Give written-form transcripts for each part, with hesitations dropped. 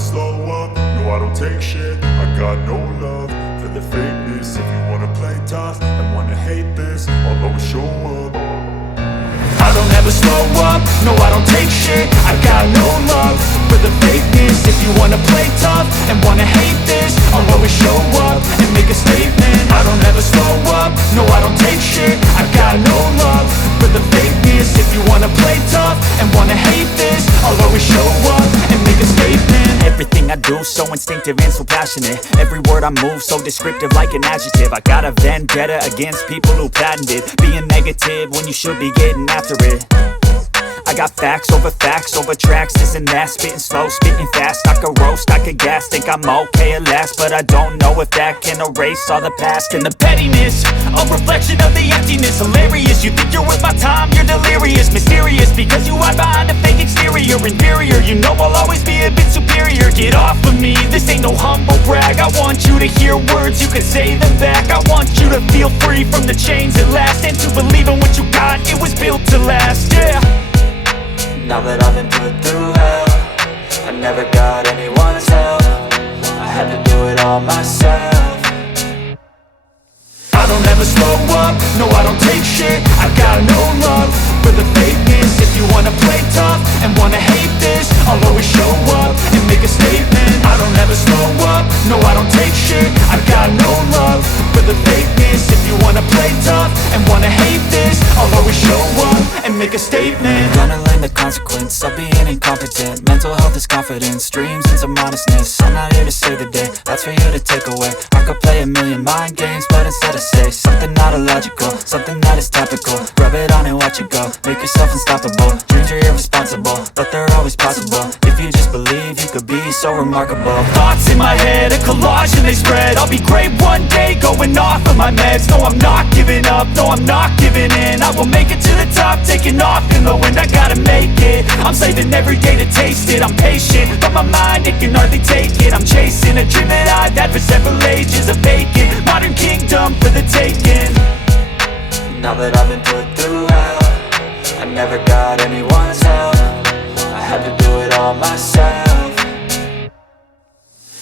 slow up, no I don't take shit. I got no love for the fakeness. If you wanna play tough and wanna hate this, I'll always show up. I don't ever slow up, no I don't take shit. I got no love for the fakeness. If you wanna play tough and wanna hate this, I'll always show up and make a statement. I don't ever slow up, no I don't take shit. I got no love for the fakeness. If you wanna play tough and wanna hate this, I'll always show up and make a statement. Everything I do so instinctive and so passionate. Every word I move so descriptive like an adjective. I got a vendetta against people who patented being negative when you should be getting after it. I got facts over tracks, this and that. Spitting slow, spitting fast, I could roast, I could gas. Think I'm okay at last, but I don't know if that can erase all the past. And the pettiness, a reflection of the emptiness. Hilarious, you think you're worth my time, you're delirious. Mysterious, because you hide behind a fake exterior. Inferior, you know I'll always be a bit superior. Get off of me, this ain't no humble brag. I want you to hear words, you can say them back. I want you to feel free from the chains at last, and to believe in what you got, it was built to last, yeah. Now that I've been put through hell, I never got anyone's help. I had to do it all myself. I don't ever slow up, no I don't take shit. I got no love for the fakeness. If you wanna play tough and wanna hate this, I'll always show up and make a statement. I don't ever slow up, no I don't take shit. I got no love for the fakeness. If you wanna play tough and wanna hate this, I'll always show up and make a statement. Gonna learn the consequence of being incompetent. Mental health is confidence, dreams and some modestness. I'm not here to save the day, that's for you to take away. I could play a million mind games, but instead I say something not illogical, something that is topical. Rub it on and watch it go, make yourself unstoppable. Dreams are irresponsible, but they're always possible. If you just believe, you could be so remarkable. Thoughts in my head, a collage and they spread. I'll be great one day, going off of my meds. No, I'm not giving up, no, I'm not giving in. I will make it to the top, taking off in the wind. I gotta make it, I'm saving every day to taste it. I'm patient, but my mind, it can hardly take it. I'm chasing a dream that I've had for several ages. A vacant, modern kingdom for the taking. Now that I've been put through hell, I never got anyone's help. I had to do it all myself.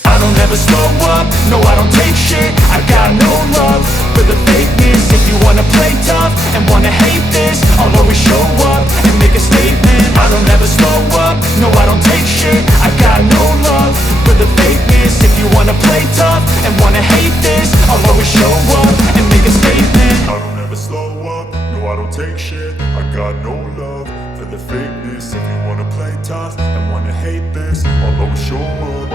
I don't ever slow up, no I don't take shit. I got no love for the fakeness. If you wanna play tough and wanna hate this, I'll always show up and make a statement. I don't ever slow up, no I don't take shit. I got no love for the fakeness. If you wanna play tough and wanna hate this, I'll always show up and make a statement. I don't ever slow up, no I don't take shit. I got no love for the fakeness. If you wanna play tough and wanna hate this, I'll always show up.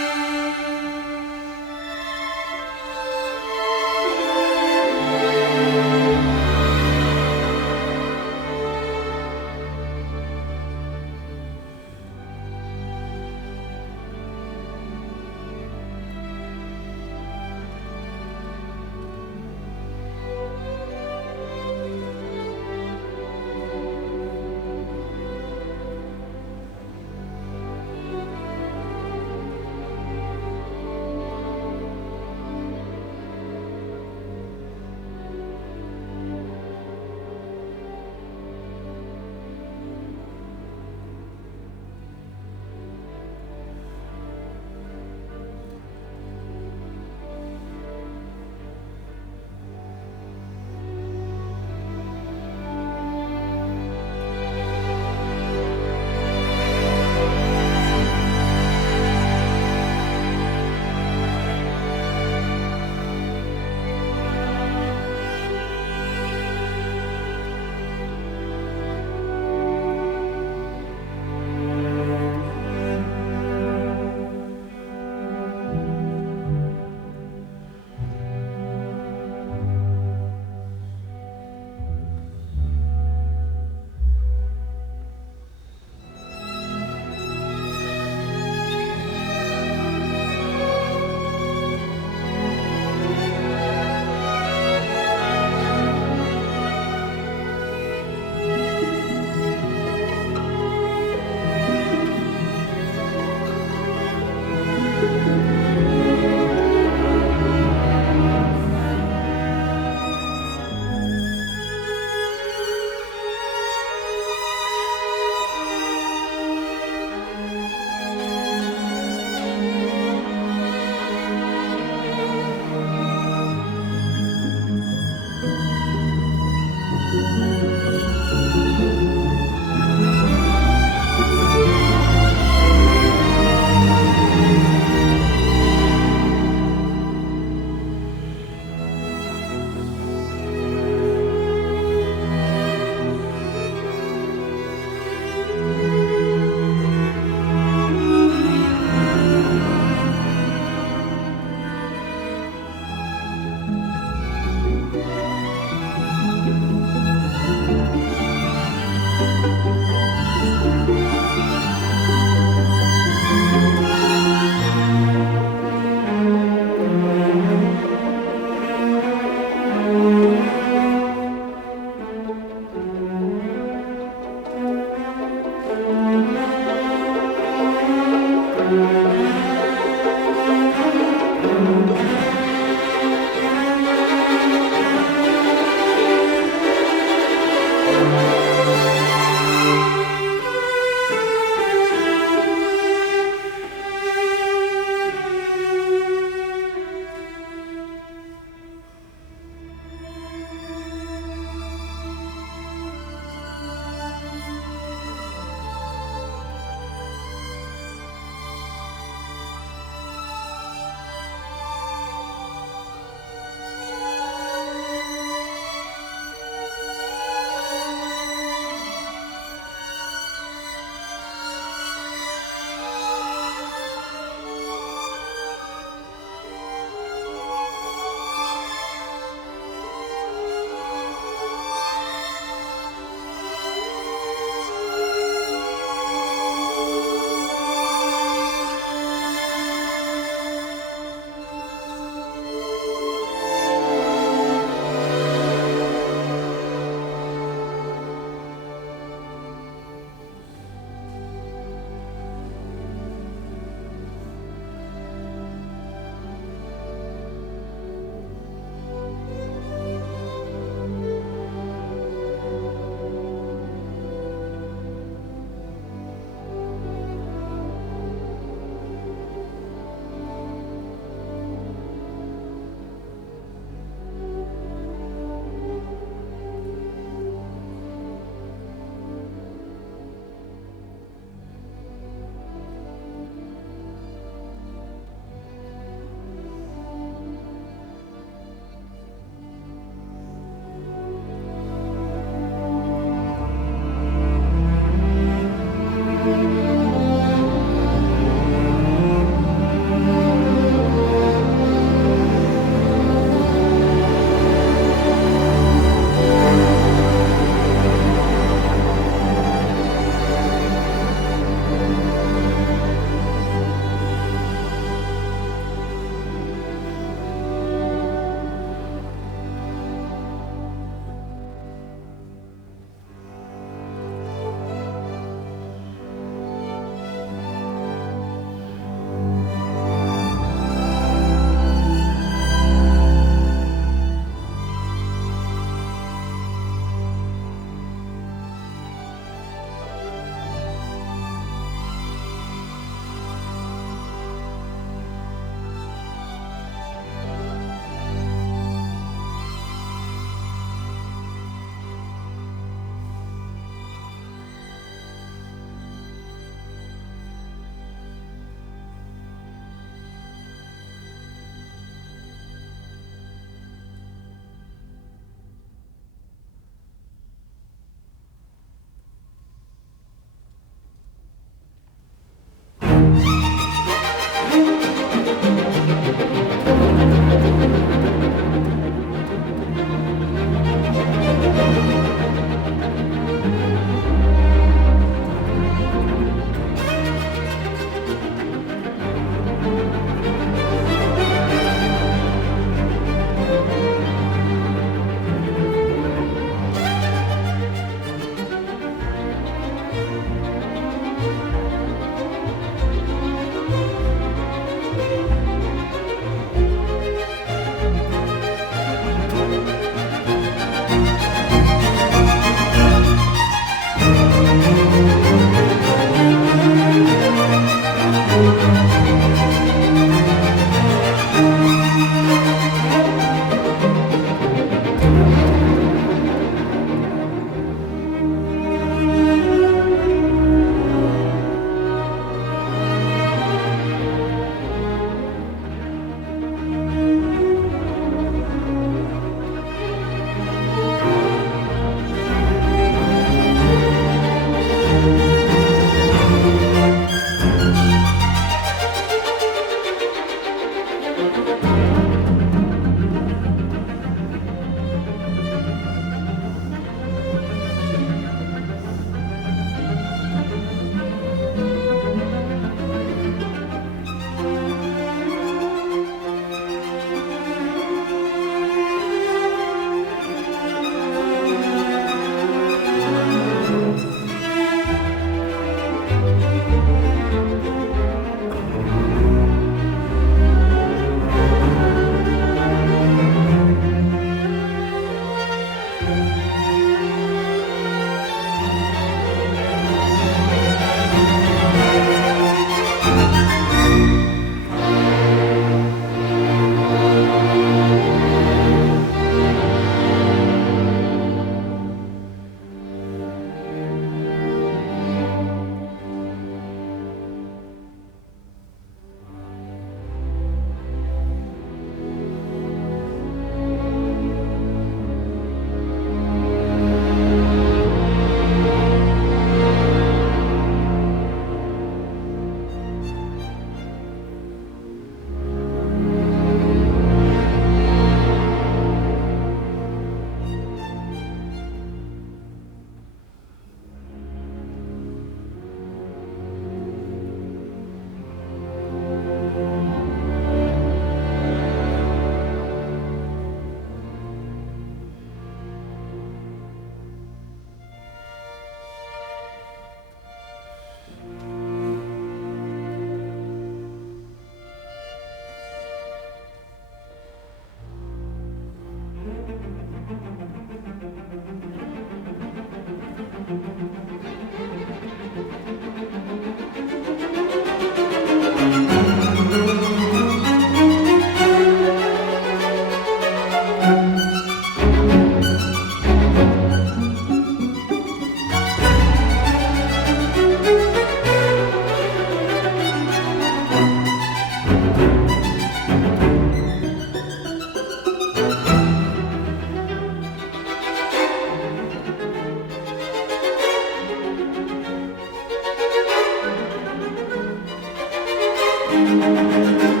We'll be right back.